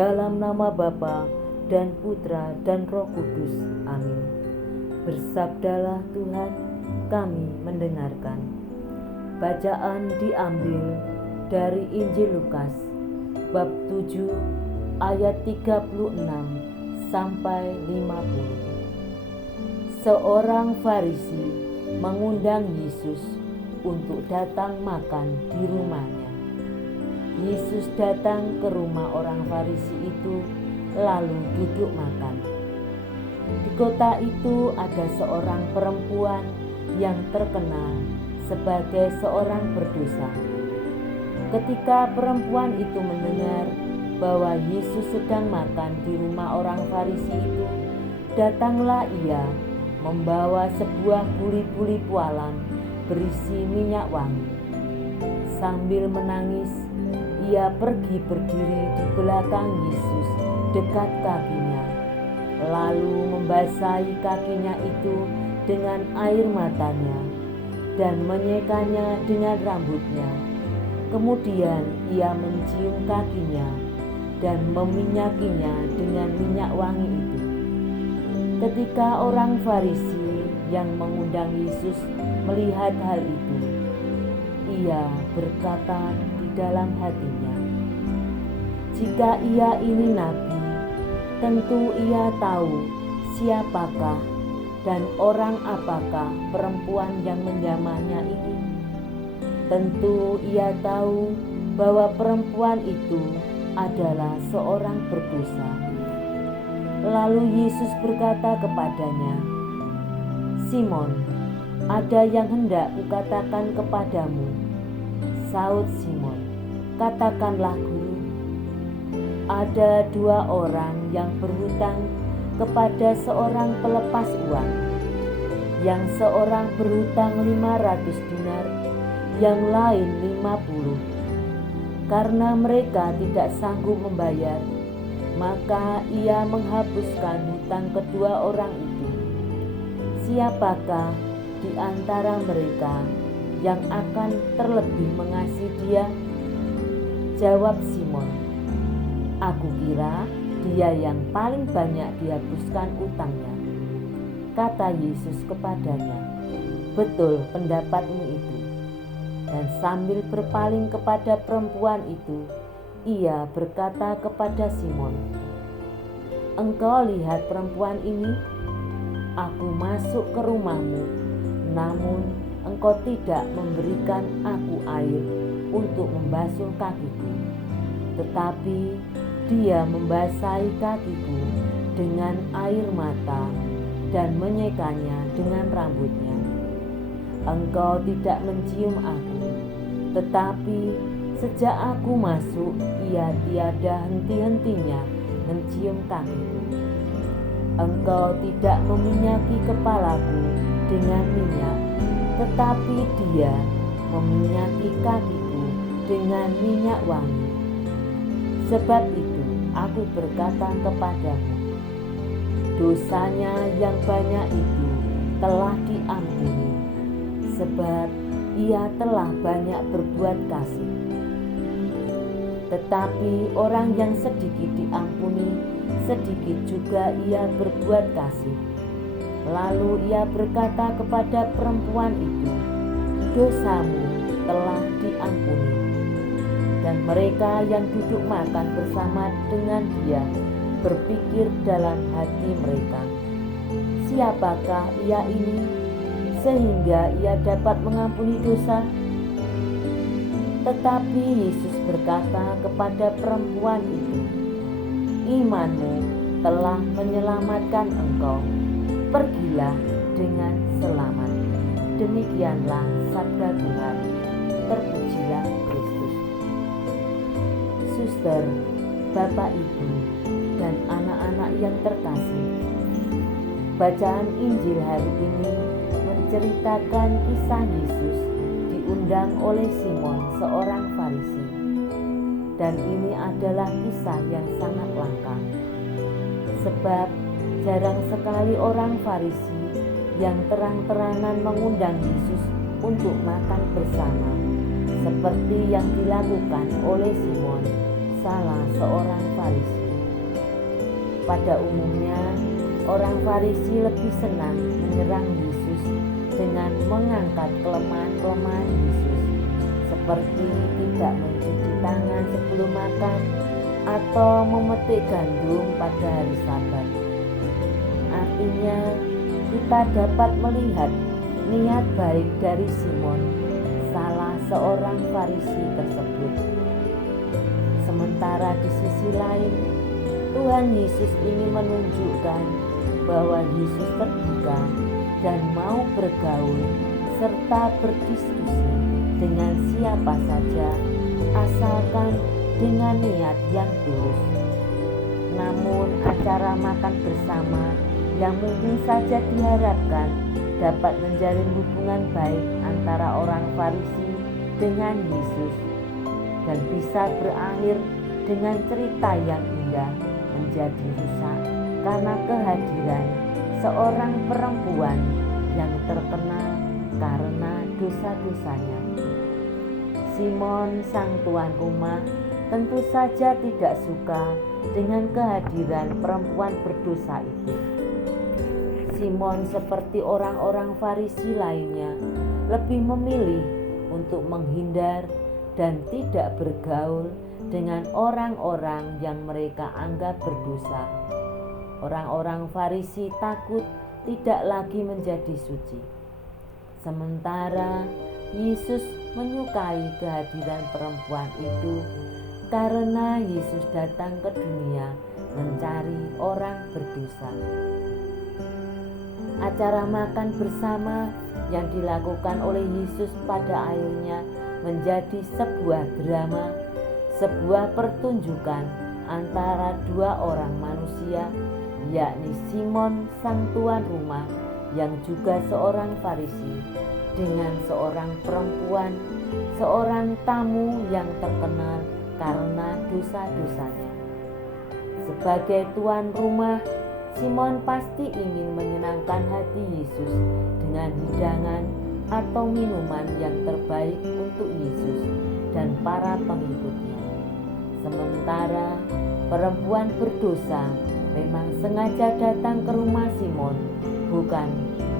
dalam nama Bapa dan Putra dan Roh Kudus. Amin. Bersabdalah Tuhan, kami mendengarkan. Bacaan diambil dari Injil Lukas bab 7 ayat 36 sampai 50. Seorang Farisi mengundang Yesus untuk datang makan di rumahnya. Yesus datang ke rumah orang Farisi itu lalu duduk makan. Di kota itu ada seorang perempuan yang terkenal sebagai seorang berdosa. Ketika perempuan itu mendengar bahwa Yesus sedang makan di rumah orang Farisi itu, datanglah ia membawa sebuah buli-buli pualam berisi minyak wangi. Sambil menangis, ia pergi berdiri di belakang Yesus dekat kakinya, lalu membasahi kakinya itu dengan air matanya dan menyekanya dengan rambutnya. Kemudian ia mencium kakinya dan meminyakinya dengan minyak wangi itu. Ketika orang Farisi yang mengundang Yesus melihat hal itu, ia berkata di dalam hatinya, "Jika ia ini nabi, tentu ia tahu siapakah dan orang apakah perempuan yang menjamahnya ini. Tentu ia tahu bahwa perempuan itu adalah seorang berdosa." Lalu Yesus berkata kepadanya, "Simon, ada yang hendak kukatakan kepadamu." Saud Simon, "Katakanlah Guru." Ada dua orang yang berhutang kepada seorang pelepas uang. Yang seorang berhutang 500 dinar, yang lain 50. Karena mereka tidak sanggup membayar, maka ia menghapuskan hutang kedua orang itu. Siapakah di antara mereka yang akan terlebih mengasihi dia? Jawab Simon, "Aku kira dia yang paling banyak dihapuskan utangnya." Kata Yesus kepadanya, "Betul pendapatmu itu." Dan sambil berpaling kepada perempuan itu, ia berkata kepada Simon, "Engkau lihat perempuan ini? Aku masuk ke rumahmu, namun engkau tidak memberikan aku air untuk membasuh kakiku, tetapi dia membasahi kakiku dengan air mata dan menyekanya dengan rambutnya. Engkau tidak mencium aku, tetapi sejak aku masuk, ia tiada henti-hentinya mencium kakiku. Engkau tidak meminyaki kepalaku dengan minyak, tetapi dia meminyaki kakiku dengan minyak wangi. Sebab itu aku berkata kepadamu, dosanya yang banyak itu telah diampuni, sebab ia telah banyak berbuat kasih. Tetapi orang yang sedikit diampuni, sedikit juga ia berbuat kasih. Lalu ia berkata kepada perempuan itu, dosamu telah diampuni. Dan mereka yang duduk makan bersama dengan dia berpikir dalam hati mereka, siapakah ia ini sehingga ia dapat mengampuni dosa? Tetapi Yesus berkata kepada perempuan itu, imanmu telah menyelamatkan engkau, pergilah dengan selamat. Demikianlah sabda Tuhan. Terpujilah Kristus. Suster, Bapak, Ibu, dan anak-anak yang terkasih, bacaan Injil hari ini menceritakan kisah Yesus diundang oleh Simon, seorang Farisi. Dan ini adalah kisah yang sangat langka, sebab jarang sekali orang Farisi yang terang-terangan mengundang Yesus untuk makan bersama, seperti yang dilakukan oleh Simon, salah seorang Farisi. Pada umumnya, orang Farisi lebih senang menyerang Yesus dengan mengangkat kelemahan-kelemahan Yesus, seperti tidak mencuci tangan sebelum makan atau memetik gandum pada hari Sabat. Artinya, kita dapat melihat niat baik dari Simon, salah seorang Farisi tersebut. Sementara di sisi lain, Tuhan Yesus ingin menunjukkan bahwa Yesus terbuka dan mau bergaul serta berdiskusi dengan siapa saja, asalkan dengan niat yang tulus. Namun acara makan bersama yang mungkin saja diharapkan dapat menjalin hubungan baik antara orang Farisi dengan Yesus dan bisa berakhir dengan cerita yang indah menjadi rusak karena kehadiran seorang perempuan yang terkenal karena dosa-dosanya. Simon, sang tuan rumah, tentu saja tidak suka dengan kehadiran perempuan berdosa itu. Simon, seperti orang-orang Farisi lainnya, lebih memilih untuk menghindar dan tidak bergaul dengan orang-orang yang mereka anggap berdosa. Orang-orang Farisi takut tidak lagi menjadi suci. Sementara Yesus menyukai kehadiran perempuan itu karena Yesus datang ke dunia mencari orang berdosa. Acara makan bersama yang dilakukan oleh Yesus pada akhirnya menjadi sebuah drama, sebuah pertunjukan antara dua orang manusia, yakni Simon sang tuan rumah yang juga seorang Farisi dengan seorang perempuan, seorang tamu yang terkenal karena dosa-dosanya. Sebagai tuan rumah, Simon pasti ingin menyenangkan hati Yesus dengan hidangan atau minuman yang terbaik untuk Yesus dan para pengikutnya. Sementara perempuan berdosa memang sengaja datang ke rumah Simon bukan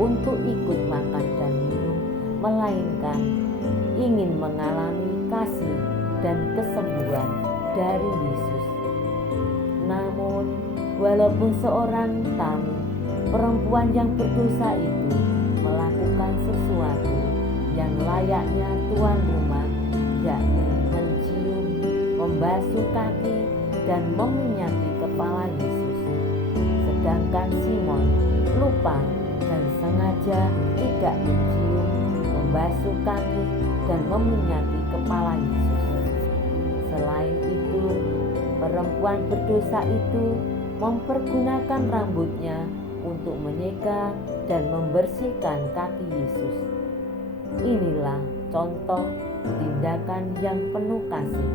untuk ikut makan dan minum, melainkan ingin mengalami kasih dan kesembuhan dari Yesus. Namun, walaupun seorang tamu, perempuan yang berdosa itu melakukan sesuatu yang layaknya tuan rumah, yakni mencium, membasuh kaki, dan meminyaki kepala Yesus. Sedangkan Simon lupa dan sengaja tidak mencium, membasuh kaki, dan meminyaki kepala Yesus. Selain itu, perempuan berdosa itu mempergunakan rambutnya untuk menyeka dan membersihkan kaki Yesus. Inilah contoh tindakan yang penuh kasih.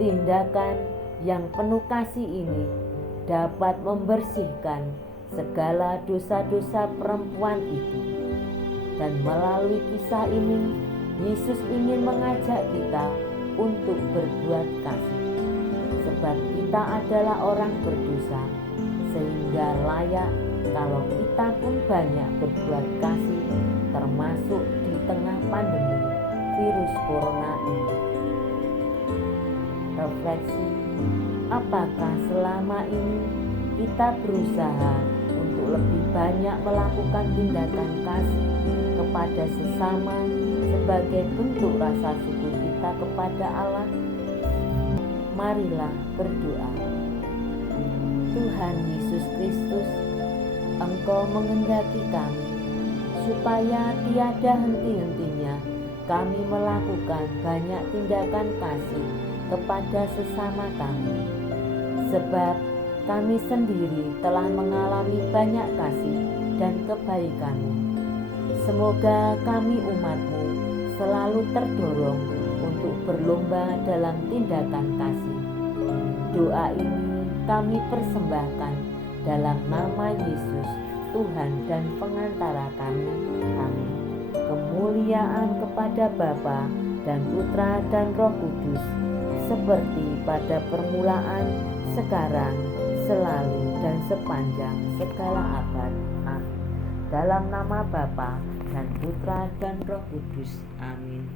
Tindakan yang penuh kasih ini dapat membersihkan segala dosa-dosa perempuan itu. Dan melalui kisah ini, Yesus ingin mengajak kita untuk berbuat kasih. Sebab kita adalah orang berdosa, sehingga layak kalau kita pun banyak berbuat kasih, termasuk di tengah pandemi virus corona ini. Refleksi, apakah selama ini kita berusaha untuk lebih banyak melakukan tindakan kasih kepada sesama sebagai bentuk rasa syukur kita kepada Allah? Marilah berdoa. Tuhan Yesus Kristus, Engkau menghendaki kami supaya tiada henti-hentinya kami melakukan banyak tindakan kasih kepada sesama kami. Sebab kami sendiri telah mengalami banyak kasih dan kebaikan-Mu. Semoga kami umat-Mu selalu terdorong untuk berlomba dalam tindakan kasih. Doa ini kami persembahkan dalam nama Yesus, Tuhan dan pengantara kami. Amin. Kemuliaan kepada Bapa dan Putra dan Roh Kudus, seperti pada permulaan, sekarang, selalu dan sepanjang segala abad. Amin. Dalam nama Bapa dan Putra dan Roh Kudus. Amin.